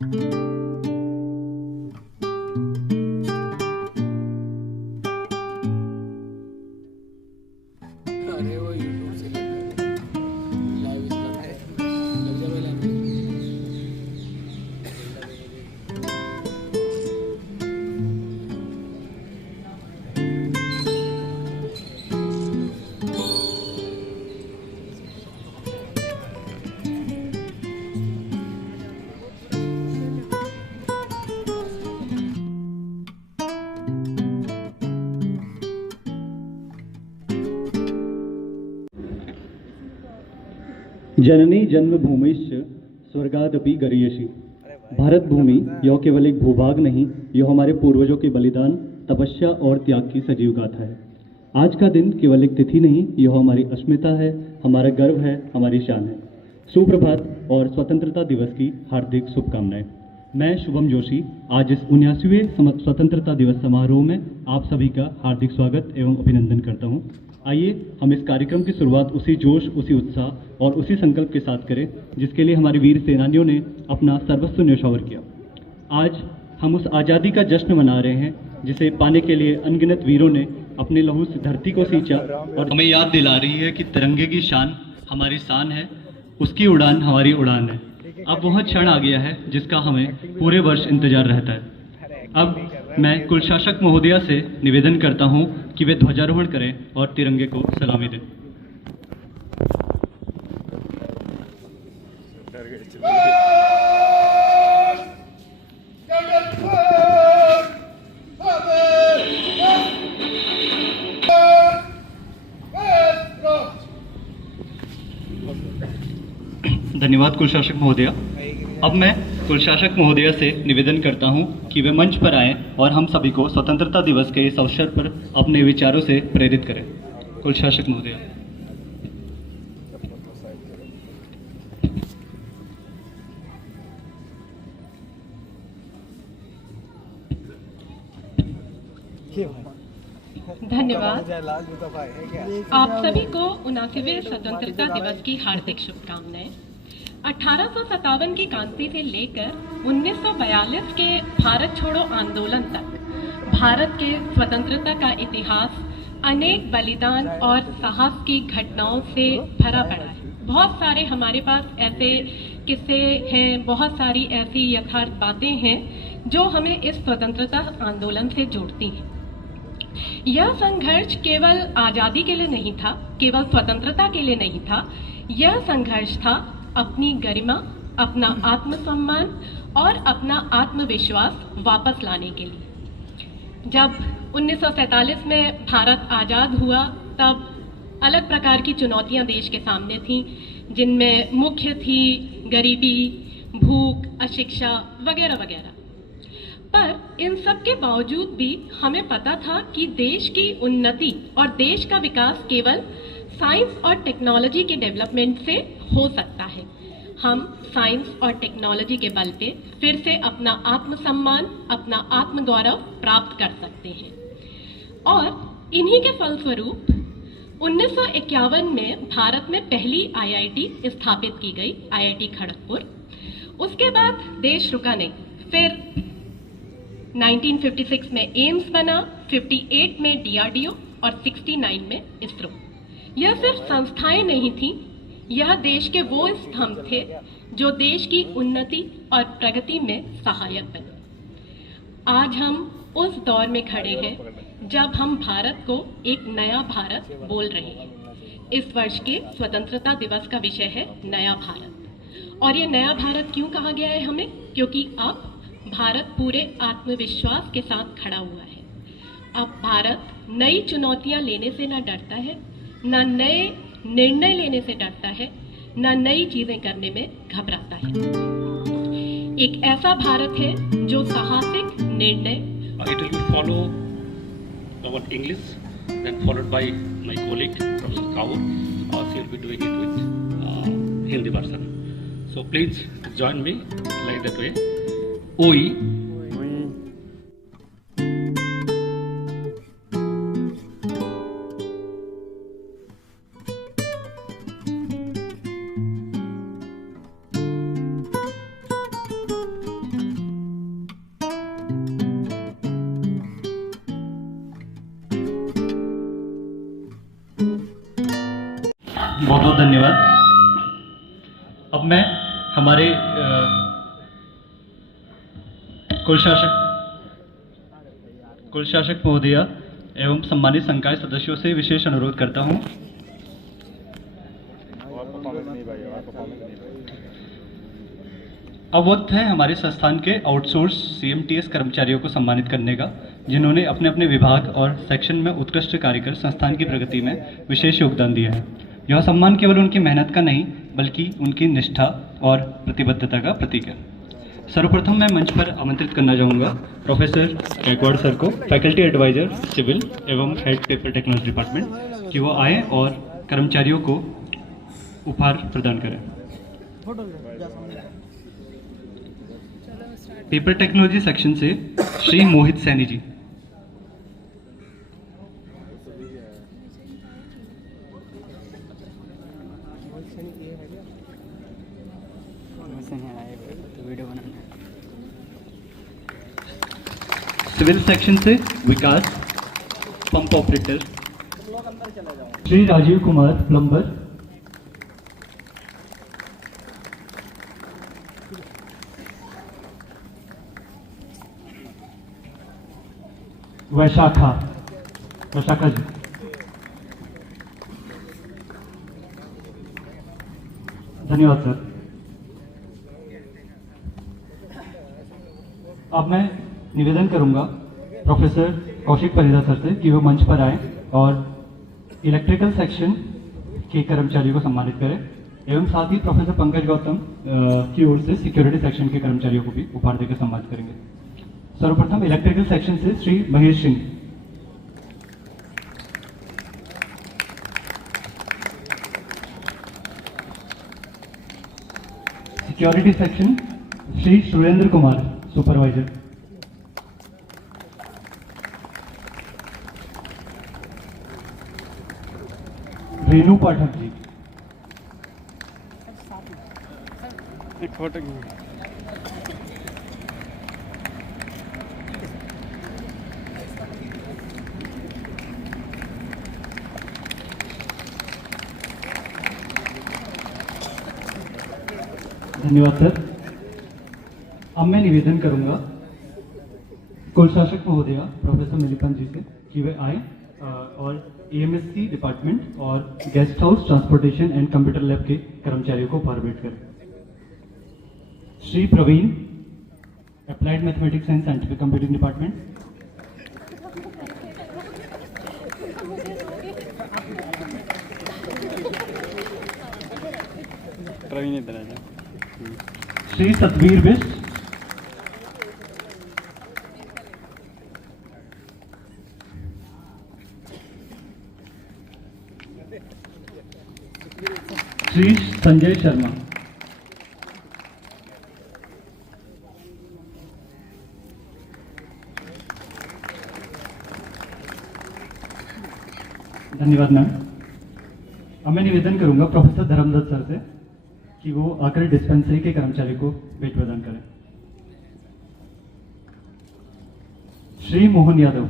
अरे वो यूट्यूब से लाइव इसका लग जा पहले जननी जन्मभूमिश्च स्वर्गादपि गरीयसी। भारत भूमि यह केवल एक भूभाग नहीं, यह हमारे पूर्वजों के बलिदान, तपस्या और त्याग की सजीव गाथा है। आज का दिन केवल एक तिथि नहीं, यह हमारी अस्मिता है, हमारा गर्व है, हमारी शान है। सुप्रभात और स्वतंत्रता दिवस की हार्दिक शुभकामनाएं। मैं शुभम जोशी आज इस 79वें स्वतंत्रता दिवस समारोह में आप सभी का हार्दिक स्वागत एवं अभिनंदन करता हूं। आइए हम इस कार्यक्रम की शुरुआत उसी जोश, उसी उत्साह और उसी संकल्प के साथ करें जिसके लिए हमारे वीर सेनानियों ने अपना सर्वस्व न्यौछावर किया। आज हम उस आज़ादी का जश्न मना रहे हैं जिसे पाने के लिए अनगिनत वीरों ने अपने लहू से धरती को सींचा और हमें याद दिला रही है कि तिरंगे की शान हमारी शान है, उसकी उड़ान हमारी उड़ान है। अब वह क्षण आ गया है जिसका हमें पूरे वर्ष इंतजार रहता है। अब मैं कुल शासक महोदया से निवेदन करता हूं कि वे ध्वजारोहण करें और तिरंगे को सलामी दें। धन्यवाद कुल शासक महोदया। अब मैं कुल शासक महोदया से निवेदन करता हूं कि वे मंच पर आएं और हम सभी को स्वतंत्रता दिवस के इस अवसर पर अपने विचारों से प्रेरित करें। कुल शासक महोदया। धन्यवाद। आप सभी को 79वें स्वतंत्रता दिवस की हार्दिक शुभकामनाएं। 1857 की क्रांति से लेकर 1942 के भारत छोड़ो आंदोलन तक भारत के स्वतंत्रता का इतिहास अनेक बलिदान और साहस की घटनाओं से भरा पड़ा है। बहुत सारे हमारे पास ऐसे किस्से हैं, बहुत सारी ऐसी यथार्थ बातें हैं जो हमें इस स्वतंत्रता आंदोलन से जोड़ती हैं। यह संघर्ष केवल आजादी के लिए नहीं था, केवल स्वतंत्रता के लिए नहीं था। यह संघर्ष था अपनी गरिमा, अपना आत्मसम्मान और अपना आत्मविश्वास वापस लाने के लिए। जब 1947 में भारत आज़ाद हुआ तब अलग प्रकार की चुनौतियां देश के सामने थीं, जिनमें मुख्य थी गरीबी, भूख, अशिक्षा वगैरह वगैरह। पर इन सब के बावजूद भी हमें पता था कि देश की उन्नति और देश का विकास केवल साइंस और टेक्नोलॉजी के डेवलपमेंट से हो सकता है। हम साइंस और टेक्नोलॉजी के बल पे फिर से अपना आत्मसम्मान, अपना आत्मगौरव प्राप्त कर सकते हैं। और इन्हीं के फलस्वरूप 1951 में भारत में पहली आईआईटी स्थापित की गई, आईआईटी खड़गपुर। उसके बाद देश रुका नहीं, फिर 1956 में एम्स बना, 58 में डीआरडीओ और 69 में इसरो। यह सिर्फ संस्थाएं नहीं थीं, यह देश के वो स्तंभ थे जो देश की उन्नति और प्रगति में सहायक बने। आज हम उस दौर में खड़े हैं जब हम भारत को एक नया भारत बोल रहे हैं। इस वर्ष के स्वतंत्रता दिवस का विषय है नया भारत। और ये नया भारत क्यों कहा गया है हमें? क्योंकि अब भारत पूरे आत्मविश्वास के साथ खड़ा हुआ है। अब भारत नई चुनौतियां लेने से न डरता है, न नए निर्णय लेने से डरता है, न नई चीजें करने में घबराता है। एक ऐसा भारत है जो साहसिक निर्णय। It will follow our English, then followed by my colleague Professor Kaur. She will be doing it with Hindi version. So please join me like that way. ओई बहुत बहुत धन्यवाद। अब मैं हमारे कुल शासक महोदया एवं सम्मानित संकाय सदस्यों से विशेष अनुरोध करता हूं। अब वक्त है हमारे संस्थान के आउटसोर्स CMTS कर्मचारियों को सम्मानित करने का, जिन्होंने अपने अपने विभाग और सेक्शन में उत्कृष्ट कार्य कर संस्थान की प्रगति में विशेष योगदान दिया है। यह सम्मान केवल उनकी मेहनत का नहीं बल्कि उनकी निष्ठा और प्रतिबद्धता का प्रतीक है। सर्वप्रथम मैं मंच पर आमंत्रित करना चाहूँगा प्रोफेसर गायकवाड़ सर को, फैकल्टी एडवाइजर सिविल एवं हेड पेपर टेक्नोलॉजी डिपार्टमेंट, कि वो आए और कर्मचारियों को उपहार प्रदान करें। पेपर टेक्नोलॉजी सेक्शन से श्री मोहित सैनी जी। सिविल सेक्शन से Vikas pump operator, Shri Rajeev Kumar plumber, Vaishakha ji, धन्यवाद सर। अब मैं निवेदन करूंगा प्रोफेसर कौशिक परिदा सर से कि वो मंच पर आए और इलेक्ट्रिकल सेक्शन के कर्मचारियों को सम्मानित करें, एवं साथ ही प्रोफेसर पंकज गौतम की ओर से सिक्योरिटी सेक्शन के कर्मचारियों को भी उपहार देकर सम्मानित करेंगे। सर्वप्रथम इलेक्ट्रिकल सेक्शन से Shri Mahesh Singh, security section Shri Surendra Kumar supervisor, Renu Pathak ji, एक फोटो धन्यवाद सर। अब मैं निवेदन करूंगा कुल शासक महोदया प्रोफेसर मिलिपन जी से कि वे आए और AMSC डिपार्टमेंट और guest house transportation and computer lab के कर्मचारियों को उपहार भेंट करें। Shri Praveen, applied mathematics and scientific computing department, Praveen इधर आ जाओ। श्री सतवीर बिष्ट, श्री संजय शर्मा, धन्यवाद मैम। अब मैं निवेदन करूंगा प्रोफेसर धर्मदत्त सर से कि वो आकर डिस्पेंसरी के कर्मचारी को भेंट प्रदान करें। श्री मोहन यादव,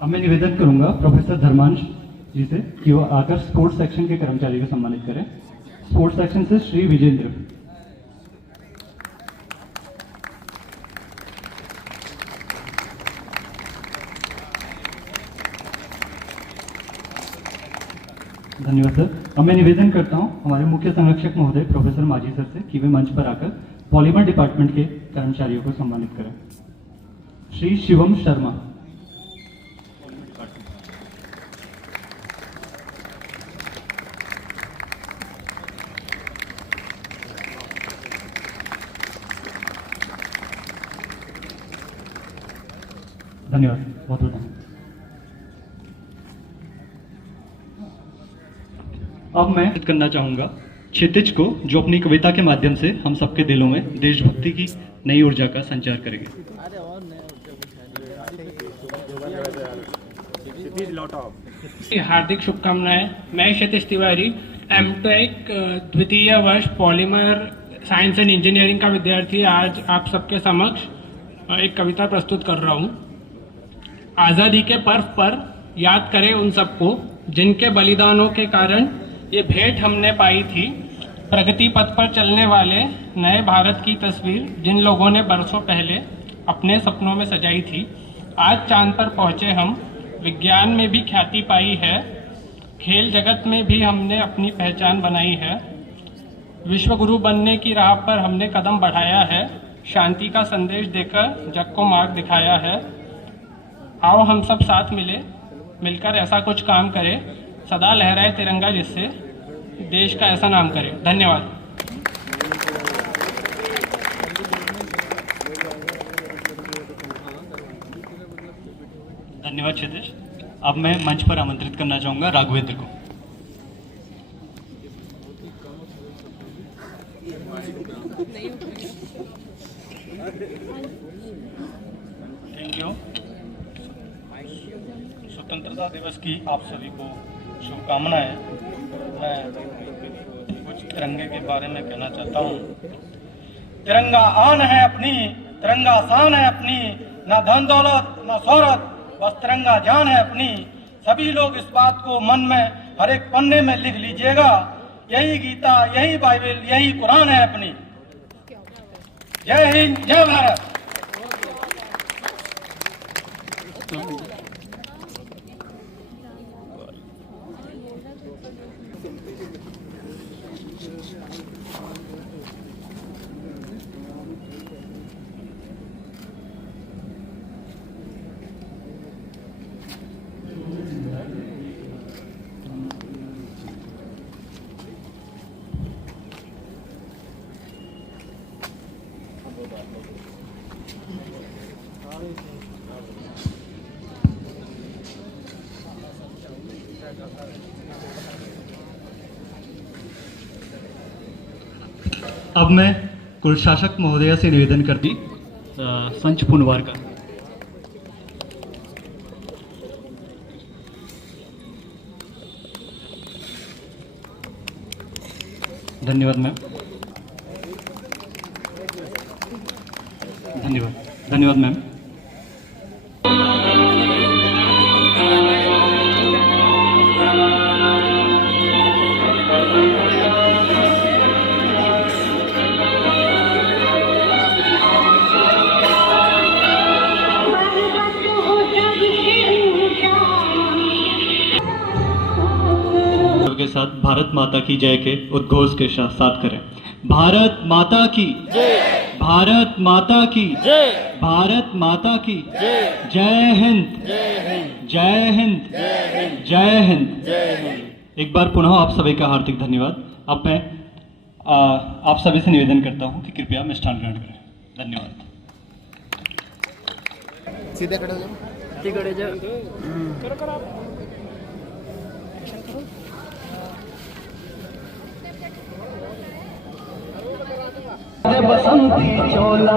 अब मैं निवेदन करूंगा प्रोफेसर धर्मांश जी से कि वो आकर स्पोर्ट्स सेक्शन के कर्मचारी को सम्मानित करें। स्पोर्ट्स सेक्शन से श्री विजेंद्र, धन्यवाद सर। अब मैं निवेदन करता हूं हमारे मुख्य संरक्षक महोदय प्रोफेसर माझी सर से कि वे मंच पर आकर पॉलीमर डिपार्टमेंट के कर्मचारियों को सम्मानित करें। श्री शिवम शर्मा, धन्यवाद, बहुत बहुत धन्यवाद। अब मैं करना चाहूंगा क्षितिज को, जो अपनी कविता के माध्यम से हम सबके दिलों में देशभक्ति की नई ऊर्जा का संचार करेंगे। हार्दिक शुभकामनाएं। मैं क्षितिज तिवारी एमटेक द्वितीय वर्ष पॉलीमर साइंस एंड इंजीनियरिंग का विद्यार्थी आज आप सबके समक्ष एक कविता प्रस्तुत कर रहा हूँ। आज़ादी के पर्व पर याद करें उन सबको जिनके बलिदानों के कारण ये भेंट हमने पाई थी। प्रगति पथ पर चलने वाले नए भारत की तस्वीर जिन लोगों ने बरसों पहले अपने सपनों में सजाई थी। आज चांद पर पहुंचे हम, विज्ञान में भी ख्याति पाई है, खेल जगत में भी हमने अपनी पहचान बनाई है। विश्व गुरु बनने की राह पर हमने कदम बढ़ाया है, शांति का संदेश देकर जग को मार्ग दिखाया है। आओ हम सब साथ मिलकर ऐसा कुछ काम करें, सदा लहराए तिरंगा जिससे देश का ऐसा नाम करे। धन्यवाद। धन्यवाद क्षितिज। अब मैं मंच पर आमंत्रित करना चाहूंगा राघवेंद्र को। Thank you. स्वतंत्रता दिवस की आप सभी को शुभकामनाएं। मैं कुछ तिरंगे के बारे में कहना चाहता हूँ। तिरंगा आन है अपनी, तिरंगा शान है अपनी, ना धन दौलत ना शोहरत, बस तिरंगा जान है अपनी। सभी लोग इस बात को मन में हर एक पन्ने में लिख लीजिएगा। यही गीता, यही बाइबल, यही कुरान है अपनी। जय हिंद, जय भारत। अब मैं कुल शासक महोदया से निवेदन करती संच पुनवार का। धन्यवाद मैम। धन्यवाद मैम। के साथ भारत माता की जय के उद्घोष के साथ करें। भारत माता की जय, भारत माता की जय, भारत माता की जय। जय हिंद, जय हिंद, जय हिंद, जय हिंद, जय हिंद। एक बार पुनः आप सभी का हार्दिक धन्यवाद। अब मैं आप सभी से निवेदन करता हूं कि कृपया मिष्ठान ग्रहण करें। धन्यवाद। सीधे खड़े हो जाओ, खड़े जाओ। बसंती चोला